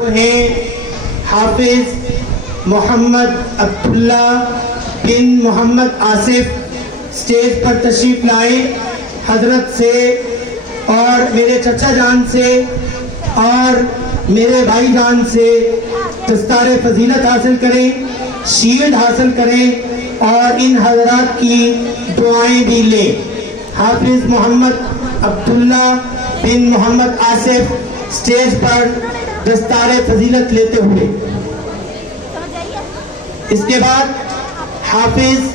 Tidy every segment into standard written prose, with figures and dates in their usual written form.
وہ ہیں حافظ محمد عبداللہ بن محمد آصف، اسٹیج پر تشریف لائیں، حضرت سے اور میرے چچا جان سے اور میرے بھائی جان سے دستار فضیلت حاصل کریں، شیلڈ حاصل کریں اور ان حضرات کی دعائیں بھی لیں۔ حافظ محمد عبداللہ بن محمد آصف اسٹیج پر دستار فضیلت لیتے ہوئے۔ اس کے بعد حافظ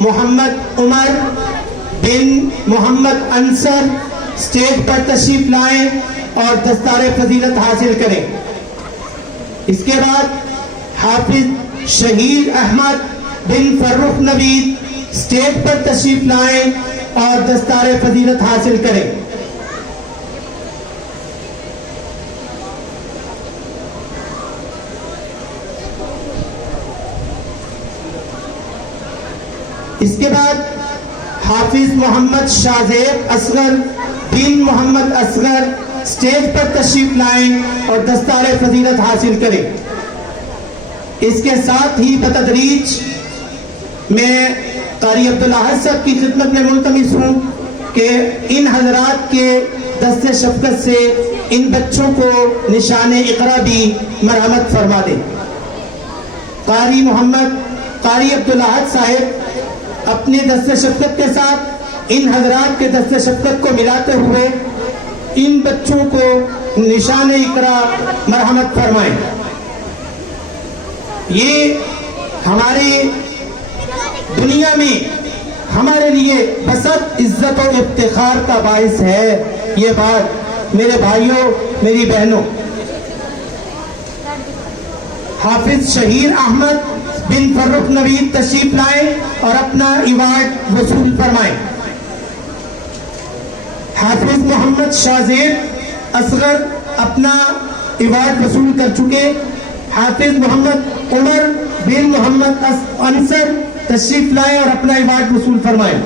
محمد عمر بن محمد انصر اسٹیج پر تشریف لائیں اور دستار فضیلت حاصل کریں۔ اس کے بعد حافظ شہید احمد بن فرخ نوید اسٹیج پر تشریف لائیں اور دستار فضیلت حاصل کریں۔ اس کے بعد حافظ محمد شاہزیب اصغر بن محمد اصغر اسٹیج پر تشریف لائیں اور دستار فضیلت حاصل کریں۔ اس کے ساتھ ہی بتدریج میں قاری عبدالاحد صاحب کی خدمت میں ملتمس ہوں کہ ان حضرات کے دست شفقت سے ان بچوں کو نشان اقرا بھی مرحمت فرما دیں۔ قاری عبدالاحد صاحب اپنے دست شفقت کے ساتھ ان حضرات کے دست شفقت کو ملاتے ہوئے ان بچوں کو نشان اقرا مرحمت فرمائیں۔ یہ ہماری دنیا میں ہمارے لیے بسط عزت و افتخار کا باعث ہے۔ یہ بات میرے بھائیوں، میری بہنوں، حافظ شہید احمد بن فرخ نوید تشریف لائیں اور اپنا ایوارڈ وصول فرمائیں۔ حافظ محمد شاہزیب اصغر اپنا ایوارڈ وصول کر چکے۔ حافظ محمد عمر بن محمد انصر تشریف لائیں اور اپنا ایوارڈ وصول فرمائیں۔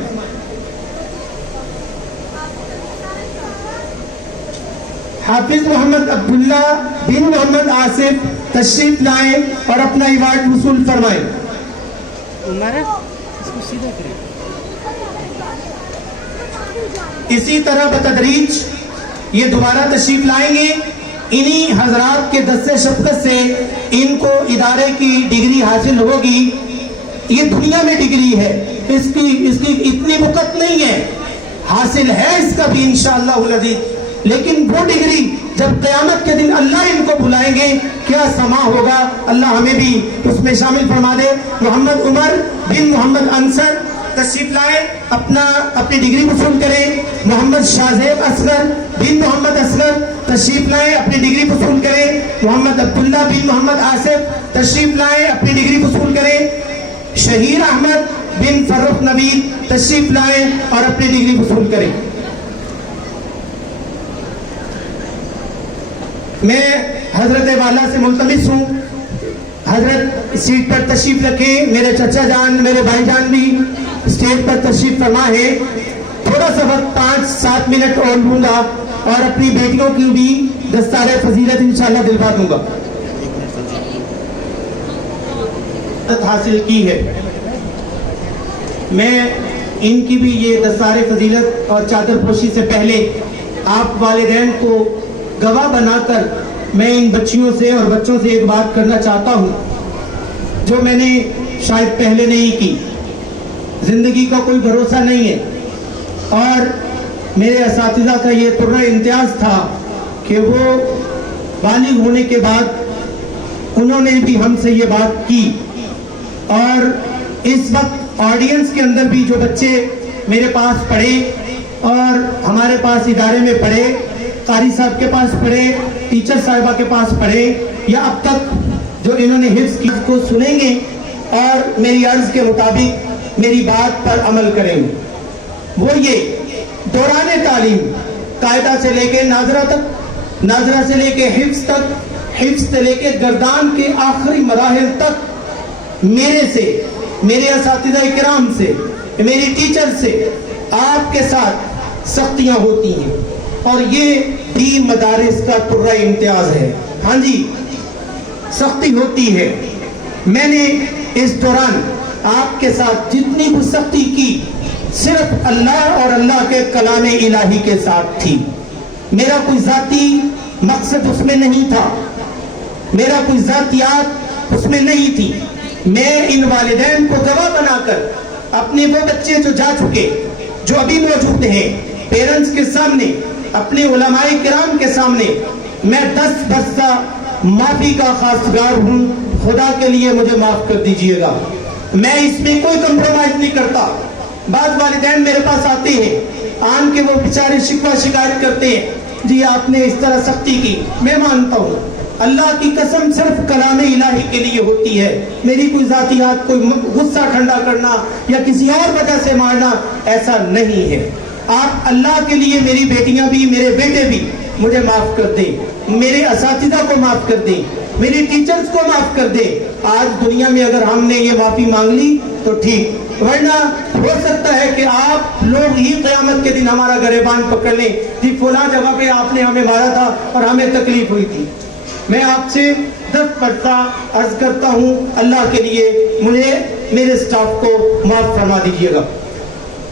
حافظ محمد عبداللہ بن محمد آصف تشریف لائیں اور اپنا ایوارڈ وصول فرمائیں۔ اسی طرح بتدریج یہ دوبارہ تشریف لائیں گے۔ انہی حضرات کے دست شفقت سے ان کو ادارے کی ڈگری حاصل ہوگی۔ یہ دنیا میں ڈگری ہے، اس کی اتنی وقت نہیں ہے، حاصل ہے اس کا بھی انشاءاللہ العزیز، لیکن وہ ڈگری جب قیامت کے دن اللہ ان کو بلائیں گے کیا سما ہوگا، اللہ ہمیں بھی اس میں شامل فرما دے۔ محمد عمر بن محمد انصر تشریف لائیں، اپنی ڈگری وصول کریں۔ محمد شاہزیب اصغر بن محمد اصغر تشریف لائیں، اپنی ڈگری وصول کریں۔ محمد عبداللہ بن محمد آصف تشریف لائیں، اپنی ڈگری وصول کریں۔ شہید احمد بن فرخ نوید تشریف لائیں اور اپنی ڈگری وصول کریں۔ میں حضرت والا سے ملتمس ہوں، حضرت سیٹ پر تشریف رکھیں۔ میرے چچا جان، میرے بھائی جان بھی اسٹیج پر تشریف فرما ہے۔ تھوڑا سا وقت 5-7 منٹ اور لوں گا اور اپنی بیٹیوں کی بھی دستار فضیلت انشاءاللہ دلوا دوں گا۔ حاصل کی ہے، میں ان کی بھی یہ دستار فضیلت اور چادر پوشی سے پہلے آپ والدین کو گواہ بنا کر میں ان بچیوں سے اور بچوں سے ایک بات کرنا چاہتا ہوں جو میں نے شاید پہلے نہیں کی۔ زندگی کا کوئی بھروسہ نہیں ہے اور میرے اساتذہ کا یہ پورا امتیاز تھا کہ وہ بالغ ہونے کے بعد انہوں نے بھی ہم سے یہ بات کی، اور اس وقت آڈینس کے اندر بھی جو بچے میرے پاس پڑھے اور ہمارے پاس ادارے میں پڑھے، قاری صاحب کے پاس پڑھے، ٹیچر صاحبہ کے پاس پڑھے، یا اب تک جو انہوں نے حفظ کی کو سنیں گے اور میری عرض کے مطابق میری بات پر عمل کریں گے۔ وہ یہ دوران تعلیم قاعدہ سے لے کے ناظرہ تک، ناظرہ سے لے کے حفظ تک، حفظ سے لے کے گردان کے آخری مراحل تک میرے سے، میرے اساتذہ کرام سے، میری ٹیچر سے آپ کے ساتھ سختیاں ہوتی ہیں، اور یہ بھی مدارس کا پورا امتیاز ہے۔ ہاں جی، سختی ہوتی ہے. میں نے اس دوران آپ کے ساتھ جتنی بھی سختی کی صرف اللہ اور اللہ کے کلام الہی کے ساتھ تھی. میرا کوئی ذاتی مقصد اس میں نہیں تھا, میرا کوئی ذاتیات اس میں نہیں تھی. میں ان والدین کو گواہ بنا کر اپنے وہ بچے جو جا چکے, جو ابھی موجود ہیں, پیرنٹس کے سامنے, اپنے علماء کرام کے سامنے میں 10 بستہ معافی کا خواستگار ہوں. خدا کے لیے مجھے معاف کر دیجئے گا. میں اس میں کوئی کمپرومائز نہیں کرتا. بعض والدین میرے پاس آتے ہیں, آن کے وہ بیچارے شکوہ شکایت کرتے ہیں, جی آپ نے اس طرح سختی کی. میں مانتا ہوں اللہ کی قسم صرف کلام الہی کے لیے ہوتی ہے. میری کوئی ذاتیات, کوئی غصہ ٹھنڈا کرنا یا کسی اور وجہ سے مارنا ایسا نہیں ہے. آپ اللہ کے لیے میری بیٹیاں بھی, میرے بیٹے بھی مجھے معاف کر دیں, میرے اساتذہ کو معاف کر دیں, میری ٹیچرز کو معاف کر دیں. آج دنیا میں اگر ہم نے یہ معافی مانگ لی تو ٹھیک, ورنہ ہو سکتا ہے کہ آپ لوگ ہی قیامت کے دن ہمارا گریبان پکڑ لیں, جی فلاں جگہ پہ آپ نے ہمیں مارا تھا اور ہمیں تکلیف ہوئی تھی. میں آپ سے 10 مرتبہ عرض کرتا ہوں, اللہ کے لیے مجھے, میرے سٹاف کو معاف فرما دیجیے گا.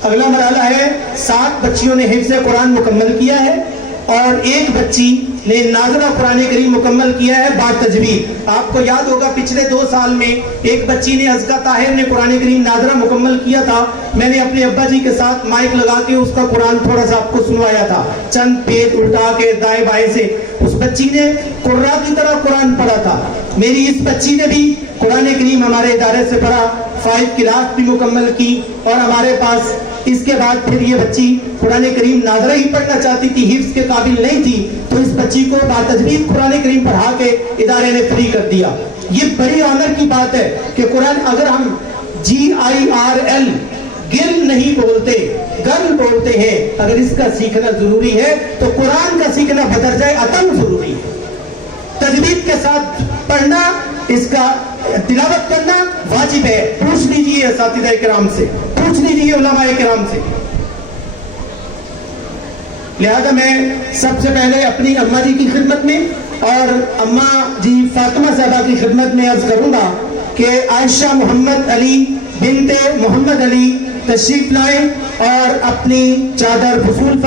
اگلا مرحلہ ہے, 7 بچیوں نے حفظ قرآن مکمل کیا ہے اور 1 بچی نے ناظرہ قرآن کریم مکمل کیا ہے با تجوید. آپ کو یاد ہوگا پچھلے 2 سال میں ایک بچی نے, ازکا طاہر نے قرآن کریم ناظرہ مکمل کیا تھا. میں نے اپنے ابا جی کے ساتھ مائک لگا کے اس کا قرآن تھوڑا سا آپ کو سنوایا تھا, چند پیج الٹا کے دائیں بائیں سے. اس بچی نے قرآن کی طرح قرآن پڑھا تھا. میری اس بچی نے بھی قرآن کریم ہمارے ادارے سے پڑھا, 5 کلاس بھی مکمل کی, اور ہمارے پاس اس کے بعد پھر یہ بچی قرآن کریم ناظرہ ہی پڑھنا چاہتی تھی, حفظ کے قابل نہیں تھی, تو اس بچی کو باتجوید قرآن کریم پڑھا کے ادارے نے فری کر دیا. یہ بڑی آنر کی بات ہے کہ قرآن, اگر ہم GIRL گل نہیں بولتے, گل بولتے ہیں, اگر اس کا سیکھنا ضروری ہے تو قرآن کا سیکھنا بدرجہ عدم ضروری ہے. تجوید کے ساتھ پڑھنا, اس کا تلاوت کرنا واجب ہے. پوچھ لیجئے اساتذہ کرام سے, پوچھ لیجئے علماء کرام سے. لہذا میں سب سے پہلے اپنی اماں جی کی خدمت میں اور اماں جی فاطمہ صاحبہ کی خدمت میں عرض کروں گا کہ عائشہ محمد علی بنت محمد علی تشریف لائیں اور اپنی چادر وصول.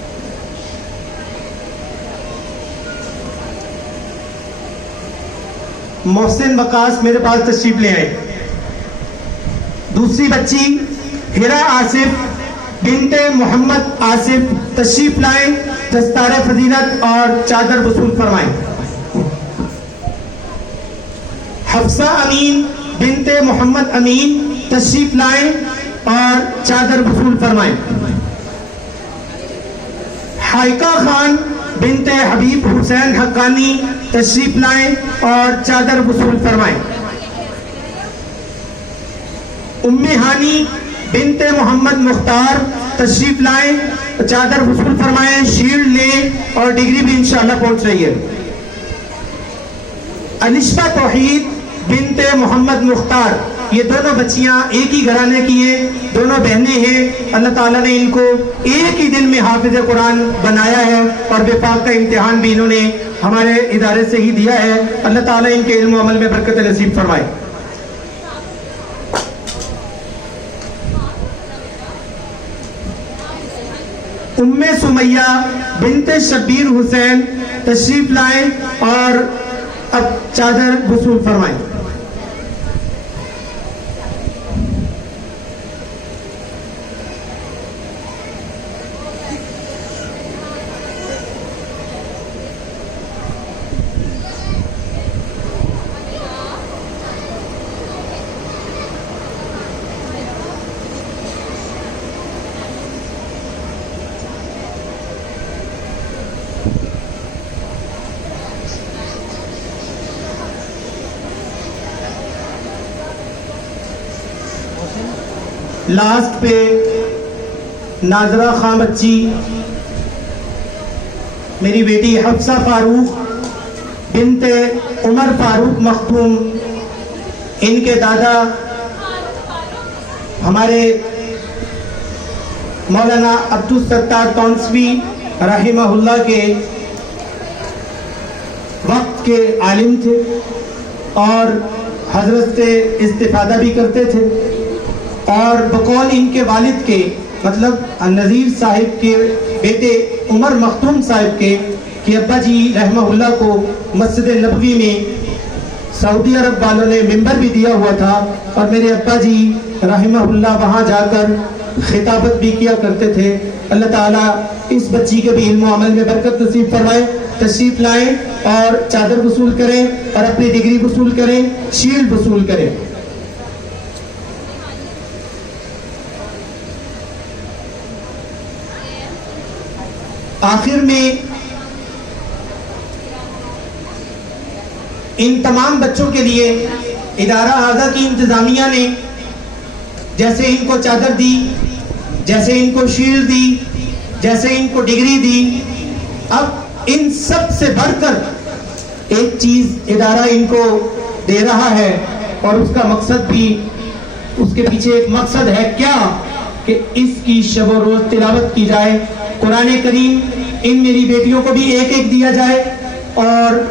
محسن وقاص میرے پاس تشریف لے آئے. دوسری بچی ہیرا آصف بنت محمد آصف تشریف لائیں, دستار فضیلت اور چادر وصول فرمائیں. حفصہ امین بنت محمد امین تشریف لائیں اور چادر وصول فرمائیں. حائقہ خان بنت حبیب حسین حقانی تشریف لائیں اور چادر وصول فرمائیں. ام ہانی بنت محمد مختار تشریف لائیں, چادر وصول فرمائیں, شیلڈ لیں اور ڈگری بھی انشاءاللہ پہنچ رہی ہے. انشا توحید بنت محمد مختار, یہ دونوں بچیاں ایک ہی گھرانے کی ہیں, دونوں بہنیں ہیں. اللہ تعالیٰ نے ان کو ایک ہی دن میں حافظ قرآن بنایا ہے اور وفاق کا امتحان بھی انہوں نے ہمارے ادارے سے ہی دیا ہے. اللہ تعالیٰ ان کے علم و عمل میں برکت نصیب فرمائے. ام سمیہ بنت شبیر حسین تشریف لائیں اور اب چادر وصول فرمائیں. لاسٹ پہ ناظرہ خان بچی, میری بیٹی حفصہ فاروق بنت عمر فاروق مختوم, ان کے دادا ہمارے مولانا عبدالستار تونسوی رحمہ اللہ کے وقت کے عالم تھے اور حضرت سے استفادہ بھی کرتے تھے، اور بقول ان کے والد کے مطلب نذیر صاحب کے بیٹے عمر مختوم صاحب کے کہ ابا جی رحمہ اللہ کو مسجد نبوی میں سعودی عرب والوں نے ممبر بھی دیا ہوا تھا، اور میرے ابا جی رحمہ اللہ وہاں جا کر خطابت بھی کیا کرتے تھے۔ اللہ تعالیٰ اس بچی کے بھی علم و عمل میں برکت نصیب فرمائے۔ تشریف لائیں اور چادر وصول کریں اور اپنی ڈگری وصول کریں، شیلڈ وصول کریں۔ آخر میں ان تمام بچوں کے لیے ادارہ اعزہ کی انتظامیہ نے جیسے ان کو چادر دی، جیسے ان کو شیلڈ دی، جیسے ان کو ڈگری دی، اب ان سب سے بڑھ کر ایک چیز ادارہ ان کو دے رہا ہے، اور اس کا مقصد بھی، اس کے پیچھے ایک مقصد ہے کیا کہ اس کی شب و روز تلاوت کی جائے، قرآن کریم ان میری بیٹیوں کو بھی ایک ایک دیا جائے، اور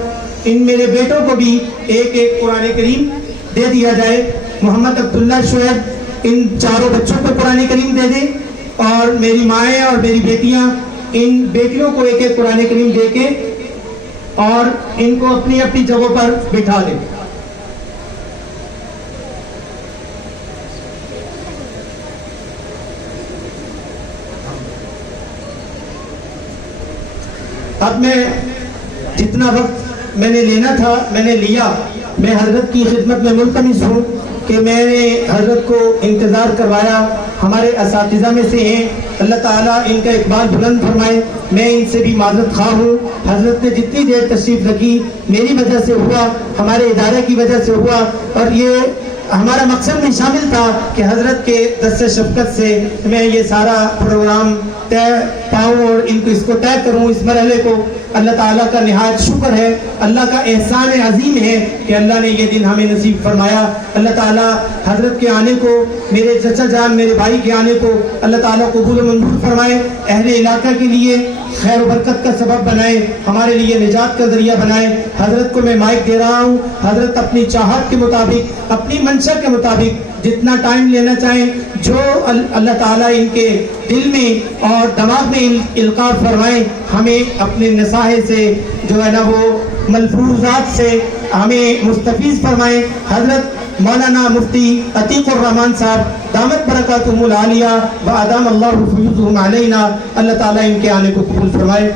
ان میرے بیٹوں کو بھی ایک ایک قرآن کریم دے دیا جائے۔ محمد عبداللہ شعیب ان چاروں بچوں کو قرآن کریم دے دیں، اور میری مائیں اور میری بیٹیاں ان بیٹیوں کو ایک ایک قرآن کریم دے کے اور ان کو اپنی اپنی جگہوں پر بٹھا دیں۔ اب میں جتنا وقت میں نے لینا تھا میں نے لیا۔ میں حضرت کی خدمت میں ملتمس ہوں کہ میں نے حضرت کو انتظار کروایا، ہمارے اساتذہ میں سے ہیں، اللہ تعالیٰ ان کا اقبال بلند فرمائے۔ میں ان سے بھی معذرت خواہ ہوں، حضرت نے جتنی دیر تشریف رکھی میری وجہ سے ہوا، ہمارے ادارے کی وجہ سے ہوا، اور یہ ہمارا مقصد میں شامل تھا کہ حضرت کے دست شفقت سے میں یہ سارا پروگرام طے پاؤں اور اس کو طے کروں، اس مرحلے کو۔ اللہ تعالیٰ کا نہایت شکر ہے، اللہ کا احسان عظیم ہے کہ اللہ نے یہ دن ہمیں نصیب فرمایا۔ اللہ تعالیٰ حضرت کے آنے کو، میرے چچا جان میرے بھائی کے آنے کو اللہ تعالیٰ قبول و منظور فرمائے، اہل علاقہ کے لیے خیر و برکت کا سبب بنائے، ہمارے لیے نجات کا ذریعہ بنائے۔ حضرت کو میں مائک دے رہا ہوں، حضرت اپنی چاہت کے مطابق، اپنی منشا کے مطابق جتنا ٹائم لینا چاہیں، جو اللہ تعالیٰ ان کے دل میں اور دماغ میں القاء فرمائیں، ہمیں اپنے نصاحے سے جو ہے نا وہ ملفوظات سے ہمیں مستفیض فرمائیں۔ حضرت مولانا مفتی عتیق الرحمان صاحب دامت برکاتہم العالیہ و ادام اللہ فیوزہم علینا، اللہ تعالیٰ ان کے آنے کو قبول فرمائے۔